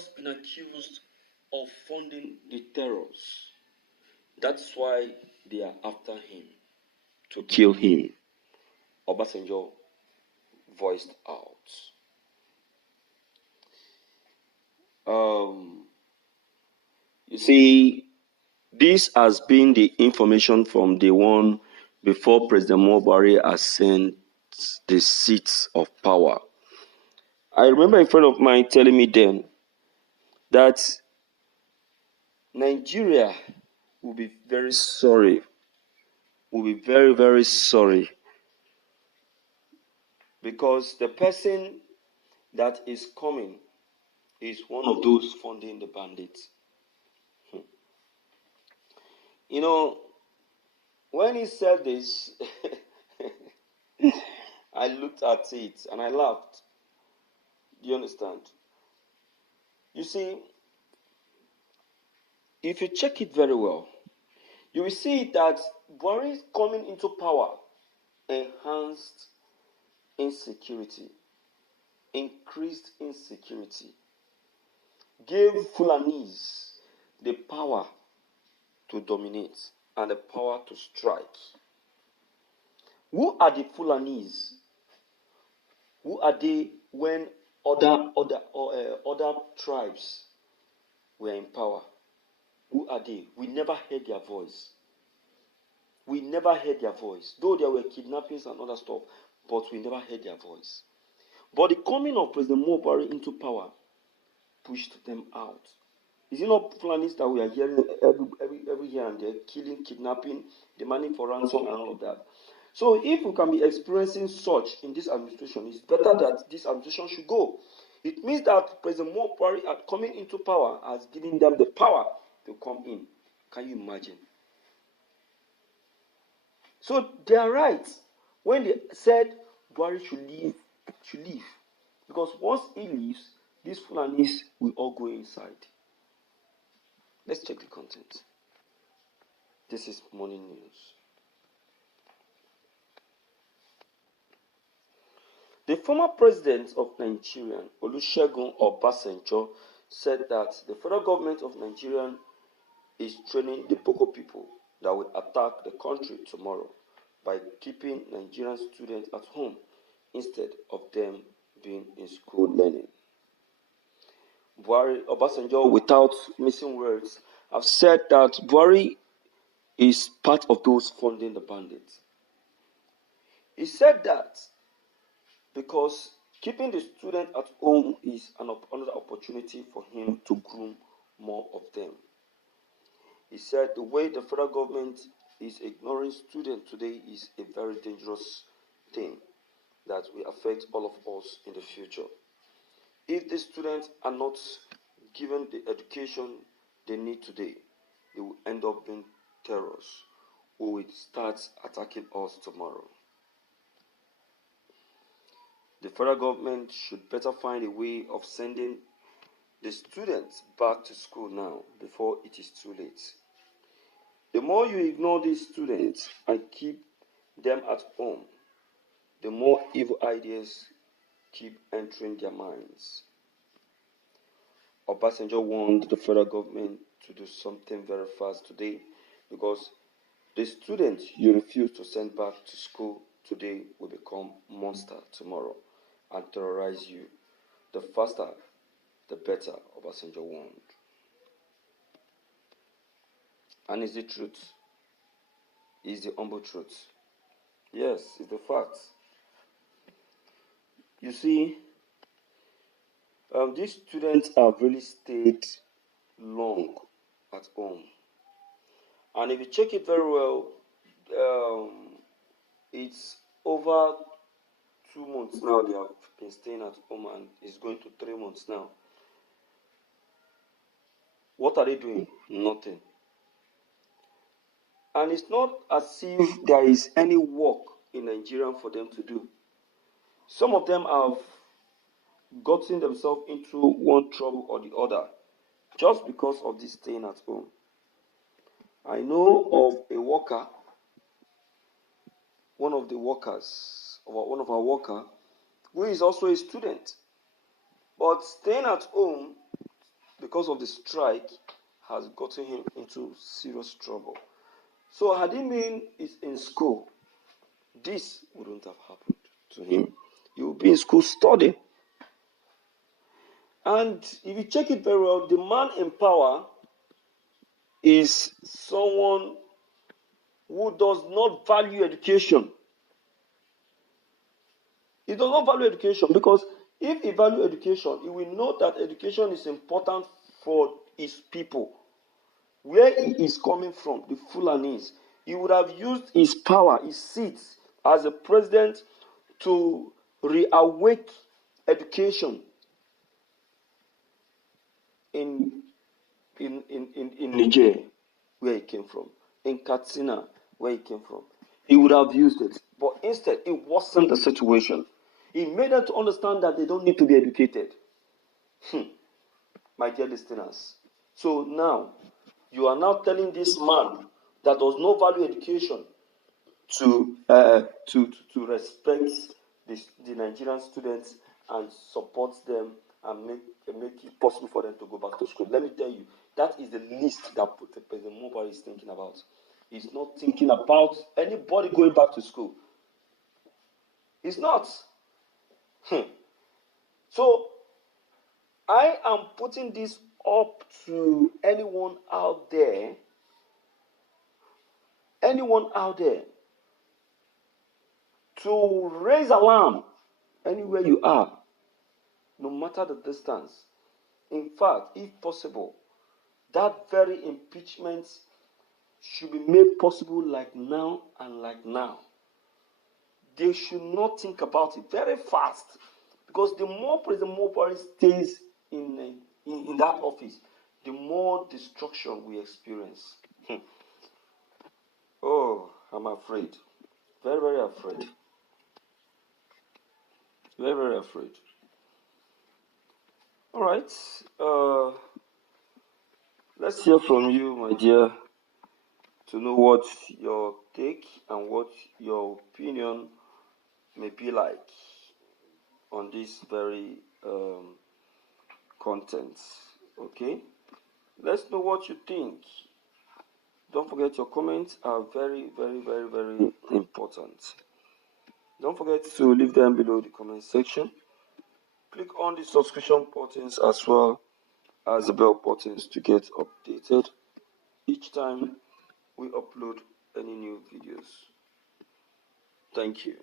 just been accused of funding the terrors. That's why they are after him, to kill him. Obasanjo voiced out. You see, this has been the information from day one before President Buhari ascended the seats of power. I remember a friend of mine telling me then that Nigeria will be very sorry, will be very, very sorry, because the person that is coming is one of those funding the bandits. You know, when he said this, I looked at it and I laughed. Do you understand? You see, if you check it very well, you will see that Buhari coming into power enhanced insecurity, increased insecurity, gave Fulanis the power to dominate and the power to strike. Who are the Fulanis? Who are they when other tribes were in power? Who are they? We never heard their voice. We never heard their voice. Though there were kidnappings and other stuff, but we never heard their voice. But the coming of President Buhari into power pushed them out. Is it not Fulanis that we are hearing every here and there, killing, kidnapping, demanding for ransom and all of that? So if we can be experiencing such in this administration, it's better that this administration should go. It means that President Buhari coming into power has given them the power to come in. Can you imagine? So they are right when they said Buhari should leave. Because once he leaves, these Fulanis will all go inside. Let's check the content. This is morning news. The former president of Nigeria, Olusegun Obasanjo, said that the federal government of Nigeria is training the Boko people that will attack the country tomorrow by keeping Nigerian students at home instead of them being in school learning. Obasanjo, without missing words, have said that Buhari is part of those funding the bandits. He said that because keeping the student at home is another opportunity for him to groom more of them. He said the way the federal government is ignoring students today is a very dangerous thing that will affect all of us in the future. If the students are not given the education they need today, they will end up being terrorists who will start attacking us tomorrow. The federal government should better find a way of sending the students back to school now before it is too late. The more you ignore these students and keep them at home, the more evil ideas keep entering their minds. Obasanjo warned the federal government to do something very fast today because the students you refuse to send back to school today will become monster tomorrow and terrorize you. The faster, the better, Obasanjo warned. And it's the truth. It's the humble truth. Yes, it's the facts. You see, these students have really stayed long at home. And if you check it very well, it's over 2 months now they have been staying at home, and it's going to 3 months now. What are they doing? Nothing. And it's not as if there is any work in Nigeria for them to do. Some of them have gotten themselves into one trouble or the other just because of this staying at home. I know of a worker, one of our workers, who is also a student. But staying at home because of the strike, has gotten him into serious trouble. So had he been in school, this wouldn't have happened to him. He would be in school studying. And if you check it very well, the man in power is someone who does not value education. He does not value education, because if he values education, he will know that education is important for his people. Where he is coming from, the Fulanis, he would have used his power, his seats as a president to reawake education in Niger, where he came from, in Katsina, where he came from. He would have used it. But instead, it wasn't the situation. He made them to understand that they don't need to be educated. My dear listeners. So now, you are now telling this man that does not value education to respect the Nigerian students and support them and make it possible for them to go back to school. Let me tell you, that is the least that President Buhari is thinking about. He's not thinking about anybody going back to school. He's not. So, I am putting this up to anyone out there to raise alarm anywhere you are, no matter the distance. In fact, if possible, that very impeachment should be made possible like now and like now. They should not think about it very fast, because the more President Buhari stays in that office, the more destruction we experience. Oh, I'm afraid. Very, very afraid. Very, very afraid. All right. Let's hear from you, my dear, to know what your take and what your opinion may be like on this very content. Okay? Let's know what you think. Don't forget, your comments are very, very, very, very important. Don't forget to leave them below the comment section. Click on the subscription buttons as well as the bell buttons to get updated each time we upload any new videos. Thank you.